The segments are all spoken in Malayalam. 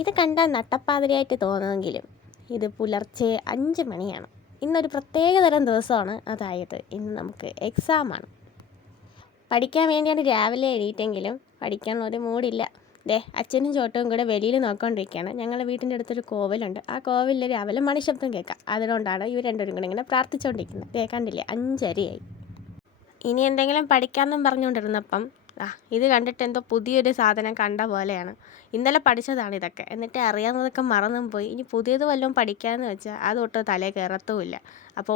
ഇത് കണ്ടാൽ നട്ടപ്പാതിരിയായിട്ട് തോന്നുമെങ്കിലും ഇത് പുലർച്ചെ 5 മണിയാണ്. ഇന്നൊരു പ്രത്യേക തരം ദിവസമാണ്. അതായത് ഇന്ന് നമുക്ക് എക്സാമാണ്. പഠിക്കാൻ വേണ്ടിയാണ് രാവിലെ എണീറ്റെങ്കിലും പഠിക്കാനുള്ളൊരു മൂഡില്ല. അച്ഛനും ചോട്ടവും കൂടെ വെളിയിൽ നോക്കിക്കൊണ്ടിരിക്കുകയാണ്. ഞങ്ങളുടെ വീട്ടിൻ്റെ അടുത്തൊരു കോവിലുണ്ട്. ആ കോവിലിൽ രാവിലെ മണിശബ്ദം കേൾക്കാം. അതുകൊണ്ടാണ് ഇവർ രണ്ടുപേരും കൂടെ ഇങ്ങനെ പ്രാർത്ഥിച്ചുകൊണ്ടിരിക്കുന്നത്. കണ്ടില്ലേ, 5:30 ഇനി എന്തെങ്കിലും പഠിക്കാമെന്നും പറഞ്ഞുകൊണ്ടിരുന്നപ്പം ഇത് കണ്ടിട്ട് എന്തോ പുതിയൊരു സാധനം കണ്ട പോലെയാണ്. ഇന്നലെ പഠിച്ചതാണ് ഇതൊക്കെ, എന്നിട്ട് അറിയാവുന്നതൊക്കെ മറന്നും പോയി. ഇനി പുതിയത് വല്ലതും പഠിക്കാമെന്ന് വെച്ചാൽ അതൊട്ട് തലയിൽ കയറത്തുമില്ല. അപ്പോൾ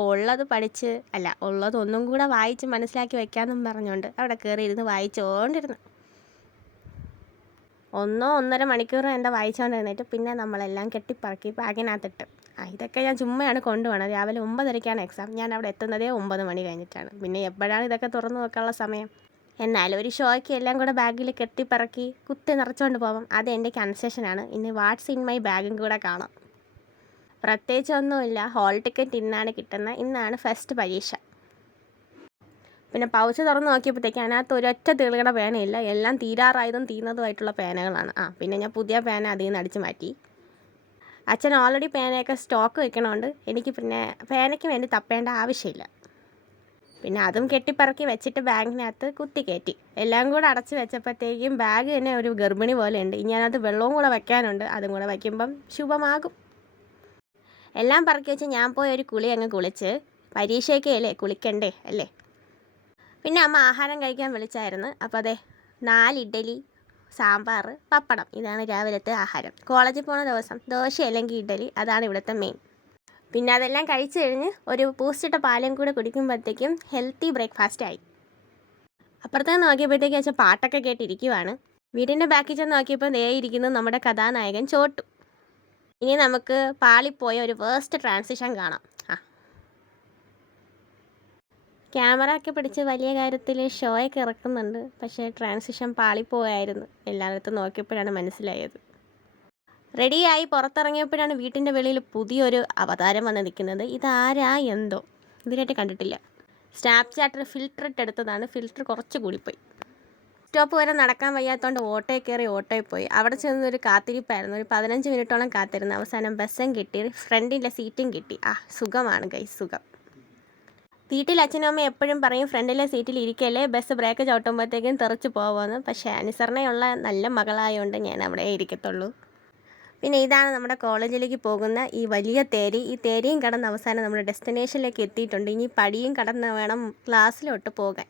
ഉള്ളത് ഒന്നും കൂടെ വായിച്ച് മനസ്സിലാക്കി വെക്കാമെന്നും പറഞ്ഞുകൊണ്ട് അവിടെ കയറി ഇരുന്ന് വായിച്ചുകൊണ്ടിരുന്നു. 1-1.5 മണിക്കൂർ എന്താ വായിച്ചുകൊണ്ടിരുന്നിട്ട് പിന്നെ നമ്മളെല്ലാം കെട്ടിപ്പറക്കി ബാഗിനകത്തിട്ട്. ഇതൊക്കെ ഞാൻ ചുമ്മയാണ് കൊണ്ടുപോകണം. രാവിലെ 9:30 എക്സാം. ഞാൻ അവിടെ എത്തുന്നതേ 9 മണി കഴിഞ്ഞിട്ടാണ്. പിന്നെ എപ്പോഴാണ് ഇതൊക്കെ തുറന്നു വെക്കാനുള്ള സമയം? എന്നാലും ഒരു ഷോയ്ക്ക് എല്ലാം കൂടെ ബാഗിൽ കെട്ടിപ്പറക്കി കുത്തി നിറച്ചുകൊണ്ട് പോകാം. അത് എൻ്റെ കൺസെഷനാണ്. ഇനി വാട്ട്സ് ഇൻ മൈ ബാഗും കൂടെ കാണാം. പ്രത്യേകിച്ചൊന്നുമില്ല, ഹോൾ ടിക്കറ്റ് ഇന്നാണ് കിട്ടുന്നത്. ഇന്നാണ് ഫസ്റ്റ് പരീക്ഷ. പിന്നെ പൗച്ച് തുറന്ന് നോക്കിയപ്പോഴത്തേക്ക് അതിനകത്ത് ഒരൊറ്റ തെളിയുടെ പേനയില്ല. എല്ലാം തീരാറായതും തീർന്നതുമായിട്ടുള്ള പേനകളാണ്. പിന്നെ ഞാൻ പുതിയ പേന അതിൽ നിന്ന് അടിച്ച് മാറ്റി. അച്ഛൻ ഓൾറെഡി പേനയൊക്കെ സ്റ്റോക്ക് വെക്കണോണ്ട് എനിക്ക് പിന്നെ പേനയ്ക്ക് വേണ്ടി തപ്പേണ്ട ആവശ്യമില്ല. പിന്നെ അതും കെട്ടിപ്പറക്കി വെച്ചിട്ട് ബാഗിനകത്ത് കുത്തി കയറ്റി. എല്ലാം കൂടെ അടച്ച് വെച്ചപ്പോഴത്തേക്കും ബാഗ് തന്നെ ഒരു ഗർഭിണി പോലെ ഉണ്ട്. ഇനി അതിനകത്ത് വെള്ളവും കൂടെ വയ്ക്കാനുണ്ട്. അതും കൂടെ വയ്ക്കുമ്പം ശുഭമാകും. എല്ലാം പറക്കി വെച്ച് ഞാൻ പോയി ഒരു കുളി അങ്ങ് കുളിച്ച്. പരീക്ഷയ്ക്ക് കുളിക്കണ്ടേ അല്ലേ? പിന്നെ അമ്മ ആഹാരം കഴിക്കാൻ വിളിച്ചായിരുന്നു. അപ്പോൾ 4 ഇഡ്ഡലി, സാമ്പാർ, പപ്പടം, ഇതാണ് രാവിലത്തെ ആഹാരം. കോളേജിൽ പോകുന്ന ദിവസം ദോശ അല്ലെങ്കിൽ ഇഡ്ഡലി, അതാണ് ഇവിടുത്തെ മെയിൻ. പിന്നെ അതെല്ലാം കഴിച്ച് കഴിഞ്ഞ് ഒരു ബൂസ്റ്റിട്ട പാലും കൂടെ കുടിക്കുമ്പോഴത്തേക്കും ഹെൽത്തി ബ്രേക്ക്ഫാസ്റ്റായി. അപ്പുറത്തേക്ക് നോക്കിയപ്പോഴത്തേക്കും അച്ഛൻ പാട്ടൊക്കെ കേട്ടിരിക്കുവാണ്. വീടിൻ്റെ ബാക്കിൽ ചെന്ന് നോക്കിയപ്പോൾ ഇരിക്കുന്നു നമ്മുടെ കഥാനായകൻ ചോട്ടു. ഇനി നമുക്ക് പാളിപ്പോയ ഒരു വേസ്റ്റ് ട്രാൻസിഷൻ കാണാം. ക്യാമറ ഒക്കെ പിടിച്ച് വലിയ കാര്യത്തിൽ ഷോയൊക്കെ ഇറക്കുന്നുണ്ട്. പക്ഷേ ട്രാൻസിഷൻ പാളിപ്പോയായിരുന്നു. എല്ലായിടത്തും നോക്കിയപ്പോഴാണ് മനസ്സിലായത്. റെഡിയായി പുറത്തിറങ്ങിയപ്പോഴാണ് വീട്ടിൻ്റെ വെളിയിൽ പുതിയൊരു അവതാരം വന്ന് നിൽക്കുന്നത്. ഇതാരാ എന്തോ ഇതിനായിട്ട് കണ്ടിട്ടില്ല. സ്നാപ്ചാറ്റിൽ ഫിൽറ്റർ ഇട്ടെടുത്തതാണ്. ഫിൽറ്റർ കുറച്ച് കൂടിപ്പോയി. സ്റ്റോപ്പ് വരെ നടക്കാൻ വയ്യാത്തതുകൊണ്ട് ഓട്ടോയിൽ കയറി ഓട്ടോയിൽ പോയി. അവിടെ ചെന്നൊരു കാത്തിരിപ്പായിരുന്നു. ഒരു 15 മിനിറ്റോളം കാത്തിരുന്നു. അവസാനം ബസ്സും കിട്ടി, ഫ്രണ്ടിൻ്റെ സീറ്റും കിട്ടി. സുഖമാണ് ഗൈസ്, സുഖം. വീട്ടിൽ അച്ഛനും അമ്മയും എപ്പോഴും പറയും ഫ്രണ്ടിലെ സീറ്റിൽ ഇരിക്കല്ലേ, ബസ് ബ്രേക്ക് ചവിട്ടുമ്പോഴത്തേക്കും തെറിച്ച് പോകുമെന്ന്. പക്ഷേ അനുസരണയുള്ള നല്ല മകളായതുകൊണ്ട് ഞാൻ അവിടെ ഇരിക്കത്തുള്ളൂ. പിന്നെ ഇതാണ് നമ്മുടെ കോളേജിലേക്ക് പോകുന്ന ഈ വലിയ തേരി. ഈ തേരിയും കടന്ന് അവസാനം നമ്മുടെ ഡെസ്റ്റിനേഷനിലേക്ക് എത്തിയിട്ടുണ്ട്. ഇനി പടിയും കടന്ന് വേണം ക്ലാസ്സിലോട്ട് പോകാൻ.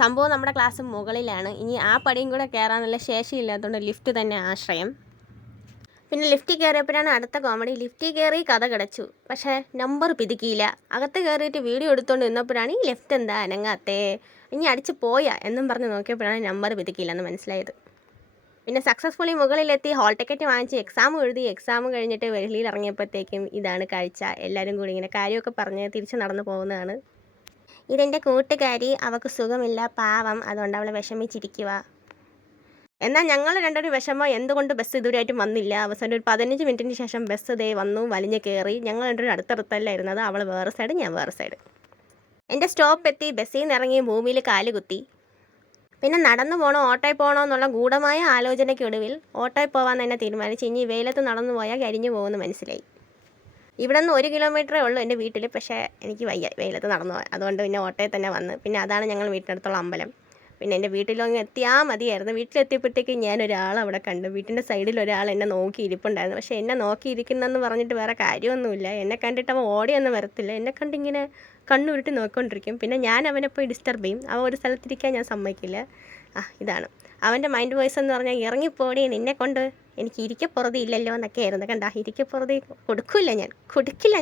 സംഭവം നമ്മുടെ ക്ലാസ് മുകളിലാണ്. ഇനി ആ പടിയും കൂടെ കയറാനുള്ള ശേഷിയില്ലാത്തതുകൊണ്ട് ലിഫ്റ്റ് തന്നെ ആശ്രയം. പിന്നെ ലിഫ്റ്റിൽ കയറിയപ്പോഴാണ് അടുത്ത കോമഡി. ലിഫ്റ്റിൽ കയറി കഥ കിടച്ചു, പക്ഷേ നമ്പർ പിതുക്കിയില്ല. അകത്ത് കയറിയിട്ട് വീഡിയോ എടുത്തുകൊണ്ട് നിന്നപ്പോഴാണ് ഈ ലെഫ്റ്റ് എന്താ അനങ്ങാത്തേ, ഇനി അടിച്ച് പോയാ എന്നും പറഞ്ഞ് നോക്കിയപ്പോഴാണ് നമ്പർ പിതുക്കിയില്ലെന്ന് മനസ്സിലായത്. പിന്നെ സക്സസ്ഫുള്ളി മുകളിലെത്തി ഹോൾ ടിക്കറ്റ് വാങ്ങിച്ച് എക്സാം എഴുതി. എക്സാം കഴിഞ്ഞിട്ട് വെളിയിൽ ഇറങ്ങിയപ്പോഴത്തേക്കും ഇതാണ് കാഴ്ച. എല്ലാവരും കൂടി ഇങ്ങനെ കാര്യമൊക്കെ പറഞ്ഞ് തിരിച്ച് നടന്നു പോകുന്നതാണ്. ഇതെൻ്റെ കൂട്ടുകാരി, അവൾക്ക് സുഖമില്ല, പാവം, അതുകൊണ്ട് അവളെ വിഷമിച്ചിരിക്കുക. എന്നാൽ ഞങ്ങൾ രണ്ടൊരു വിഷമം, എന്തുകൊണ്ട് ബസ് ഇതുവരെയായിട്ടും വന്നില്ല. അവസാനം ഒരു 15 മിനിറ്റിന് ശേഷം ബസ് വന്നു, വലിഞ്ഞ് കയറി. ഞങ്ങൾ രണ്ടൊരു അടുത്തടുത്തല്ല ഇരുന്നത്. അവൾ വേറെ സൈഡ്, ഞാൻ വേറെ സൈഡ്. എൻ്റെ സ്റ്റോപ്പ് എത്തി. ബസ്സിൽ നിന്ന് ഇറങ്ങി ഭൂമിയിൽ കാല് കുത്തി. പിന്നെ നടന്നു പോകണോ ഓട്ടോയിൽ പോകണോ എന്നുള്ള ഗൂഢമായ ആലോചനയ്ക്കൊടുവിൽ ഓട്ടോയിൽ പോകാൻ തന്നെ തീരുമാനിച്ച്. ഇനി വെയിലത്ത് നടന്നു പോയാൽ കരിഞ്ഞു പോകുമെന്ന് മനസ്സിലായി. ഇവിടെ നിന്ന് 1 കിലോമീറ്ററേ ഉള്ളൂ എൻ്റെ വീട്ടിൽ. പക്ഷേ എനിക്ക് വയ്യ വെയിലത്ത് നടന്നു പോകാൻ. അതുകൊണ്ട് പിന്നെ ഓട്ടോയിൽ തന്നെ വന്ന്. പിന്നെ അതാണ് ഞങ്ങൾ വീട്ടിനടുത്തുള്ള അമ്പലം. പിന്നെ എൻ്റെ വീട്ടിലങ്ങ് എത്തിയാൽ മതിയായിരുന്നു. വീട്ടിലെത്തിയപ്പോഴത്തേക്ക് ഞാനൊരാളവിടെ കണ്ടു. വീട്ടിൻ്റെ സൈഡിൽ ഒരാൾ എന്നെ നോക്കി ഇരിപ്പുണ്ടായിരുന്നു. പക്ഷേ എന്നെ നോക്കിയിരിക്കുന്നെന്ന് പറഞ്ഞിട്ട് വേറെ കാര്യമൊന്നുമില്ല. എന്നെ കണ്ടിട്ട് അവൻ ഓടിയൊന്നും വരത്തില്ല. എന്നെ കണ്ടിങ്ങനെ കണ്ണുരുട്ടി നോക്കിക്കൊണ്ടിരിക്കും. പിന്നെ ഞാൻ അവനെ പോയി ഡിസ്റ്റർബ് ചെയ്യും. അവൻ ഒരു സ്ഥലത്തിരിക്കാൻ ഞാൻ സമ്മതിക്കില്ല. ഇതാണ് അവൻ്റെ മൈൻഡ് വോയിസ് എന്ന് പറഞ്ഞാൽ, ഇറങ്ങിപ്പോടി, നിന്നെ കൊണ്ട് എനിക്ക് ഇരിക്കപ്പുറതി ഇല്ലല്ലോ എന്നൊക്കെ ആയിരുന്നു. ഇരിക്കപ്പുറതി കൊടുക്കില്ല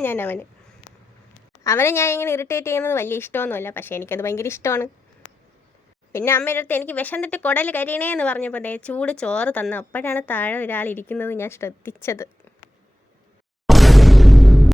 ഞാൻ അവനെ ഞാൻ ഇങ്ങനെ ഇറിറ്റേറ്റ് ചെയ്യുന്നത് വലിയ ഇഷ്ടമൊന്നുമല്ല. പക്ഷേ എനിക്കത് ഭയങ്കര ഇഷ്ടമാണ്. പിന്നെ അമ്മയുടെ അടുത്ത് എനിക്ക് വിശന്നിട്ട് കുടൽ കരിയണേ എന്ന് പറഞ്ഞപ്പോൾ ചൂട് ചോറ് തന്നു. അപ്പോഴാണ് താഴെ ഒരാൾ ഇരിക്കുന്നത് ഞാൻ ശ്രദ്ധിച്ചത്.